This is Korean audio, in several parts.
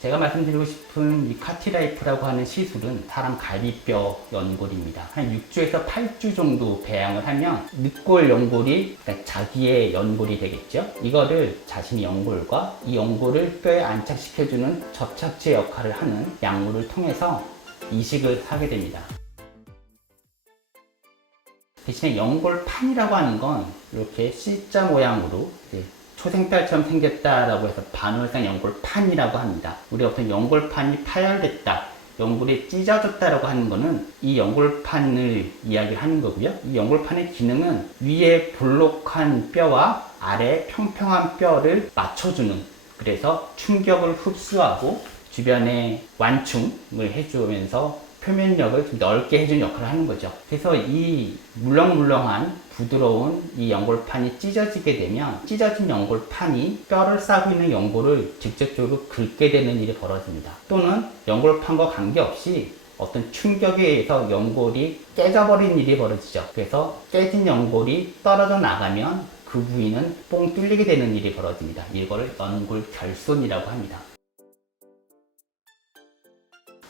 제가 말씀드리고 싶은 이 카티라이프라고 하는 시술은 사람 갈비뼈 연골입니다. 한 6주에서 8주 정도 배양을 하면 늑골 연골이 자기의 연골이 되겠죠. 이거를 자신의 연골과 이 연골을 뼈에 안착시켜주는 접착제 역할을 하는 약물을 통해서 이식을 하게 됩니다. 대신에 연골판이라고 하는 건 이렇게 C자 모양으로 초생뼈처럼 생겼다라고 해서 반월상 연골판이라고 합니다. 우리가 어떤 연골판이 파열됐다, 연골이 찢어졌다라고 하는 거는 이 연골판을 이야기를 하는 거고요. 이 연골판의 기능은 위에 볼록한 뼈와 아래 평평한 뼈를 맞춰주는, 그래서 충격을 흡수하고 주변에 완충을 해주면서 표면력을 좀 넓게 해주는 역할을 하는 거죠. 그래서 이 물렁물렁한 부드러운 이 연골판이 찢어지게 되면 찢어진 연골판이 뼈를 싸고 있는 연골을 직접적으로 긁게 되는 일이 벌어집니다. 또는 연골판과 관계없이 어떤 충격에 의해서 연골이 깨져버린 일이 벌어지죠. 그래서 깨진 연골이 떨어져 나가면 그 부위는 뽕 뚫리게 되는 일이 벌어집니다. 이거를 연골결손이라고 합니다.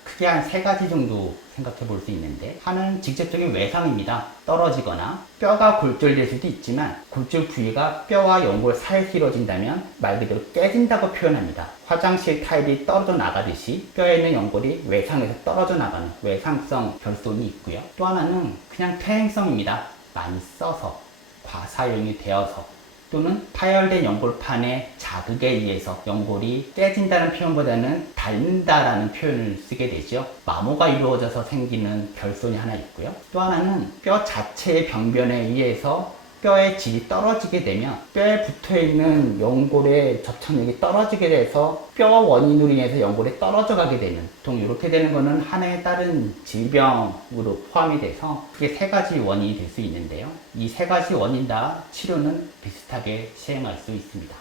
크게 한 세 가지 정도 생각해 볼 수 있는데, 하나는 직접적인 외상입니다. 떨어지거나 뼈가 골절될 수도 있지만 골절 부위가 뼈와 연골 사이에 이루어진다면 말 그대로 깨진다고 표현합니다. 화장실 타일이 떨어져 나가듯이 뼈에 있는 연골이 외상에서 떨어져 나가는 외상성 결손이 있고요. 또 하나는 그냥 퇴행성입니다. 많이 써서, 과사용이 되어서, 또는 파열된 연골판의 자극에 의해서 연골이 깨진다는 표현보다는 닳는다라는 표현을 쓰게 되죠. 마모가 이루어져서 생기는 결손이 하나 있고요. 또 하나는 뼈 자체의 병변에 의해서 뼈의 질이 떨어지게 되면 뼈에 붙어있는 연골의 접착력이 떨어지게 돼서 뼈 원인으로 인해서 연골이 떨어져 가게 되는, 보통 이렇게 되는 거는 하나의 다른 질병으로 포함이 돼서 그게 세 가지 원인이 될 수 있는데요. 이 세 가지 원인 다 치료는 비슷하게 시행할 수 있습니다.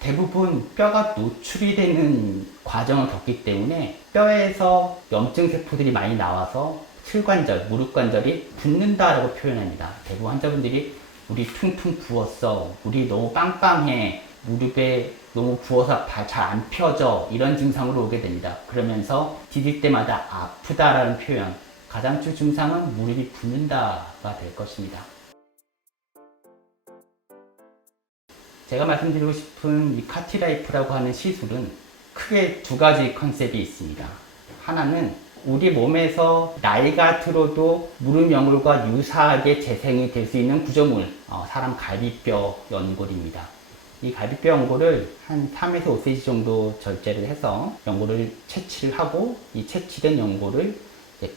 대부분 뼈가 노출이 되는 과정을 겪기 때문에 뼈에서 염증 세포들이 많이 나와서 실관절, 무릎 관절이 붓는다라고 표현합니다. 대부분 환자분들이 우리 퉁퉁 부었어, 우리 너무 빵빵해, 무릎에 너무 부어서 잘 안 펴져, 이런 증상으로 오게 됩니다. 그러면서 디딜 때마다 아프다라는 표현, 가장 주 증상은 무릎이 붓는다가 될 것입니다. 제가 말씀드리고 싶은 이 카티라이프라고 하는 시술은 크게 두 가지 컨셉이 있습니다. 하나는 우리 몸에서 나이가 들어도 무릎 연골과 유사하게 재생이 될 수 있는 구조물, 사람 갈비뼈 연골입니다. 이 갈비뼈 연골을 한 3에서 5cm 정도 절제를 해서 연골을 채취를 하고, 이 채취된 연골을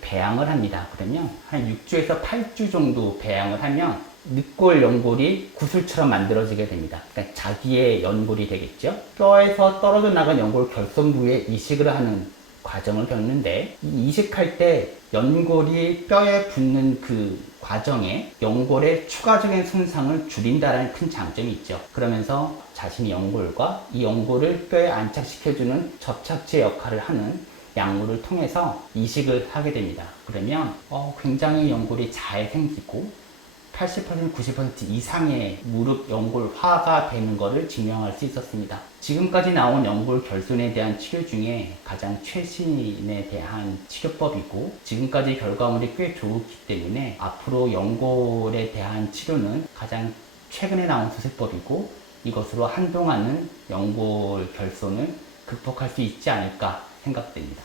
배양을 합니다. 그러면 한 6주에서 8주 정도 배양을 하면 늑골 연골이 구슬처럼 만들어지게 됩니다. 그러니까 자기의 연골이 되겠죠. 뼈에서 떨어져 나간 연골 결손 부위에 이식을 하는 과정을 겪는데, 이 이식할 때 연골이 뼈에 붙는 그 과정에 연골의 추가적인 손상을 줄인다는 큰 장점이 있죠. 그러면서 자신의 연골과 이 연골을 뼈에 안착시켜주는 접착제 역할을 하는 약물을 통해서 이식을 하게 됩니다. 그러면 굉장히 연골이 잘 생기고 80%, 90% 이상의 무릎 연골화가 되는 것을 증명할 수 있었습니다. 지금까지 나온 연골 결손에 대한 치료 중에 가장 최신에 대한 치료법이고, 지금까지 결과물이 꽤 좋기 때문에 앞으로 연골에 대한 치료는 가장 최근에 나온 수술법이고, 이것으로 한동안은 연골 결손을 극복할 수 있지 않을까 생각됩니다.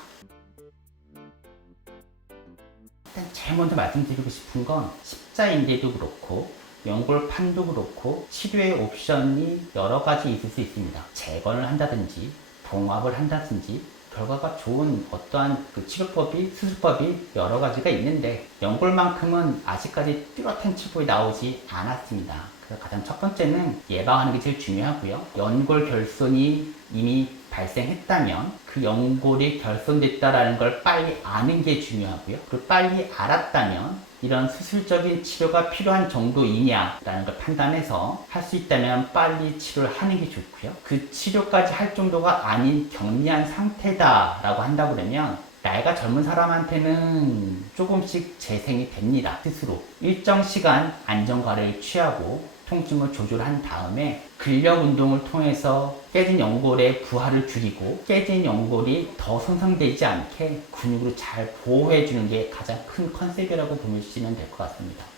제일 먼저 말씀드리고 싶은 건, 십자인대도 그렇고 연골판도 그렇고 치료의 옵션이 여러 가지 있을 수 있습니다. 재건을 한다든지 봉합을 한다든지 결과가 좋은 어떠한 치료법이, 수술법이 여러 가지가 있는데, 연골만큼은 아직까지 뚜렷한 치료법이 나오지 않았습니다. 그래서 가장 첫 번째는 예방하는 게 제일 중요하고요. 연골 결손이 이미 발생했다면 그 연골이 결손됐다라는 걸 빨리 아는 게 중요하고요. 그리고 빨리 알았다면 이런 수술적인 치료가 필요한 정도이냐라는 걸 판단해서 할 수 있다면 빨리 치료를 하는 게 좋고요. 그 치료까지 할 정도가 아닌 경미한 상태다라고 한다 그러면 나이가 젊은 사람한테는 조금씩 재생이 됩니다. 스스로 일정 시간 안정과를 취하고 통증을 조절한 다음에 근력 운동을 통해서 깨진 연골의 부하를 줄이고 깨진 연골이 더 손상되지 않게 근육으로 잘 보호해 주는 게 가장 큰 컨셉이라고 보시면 될 것 같습니다.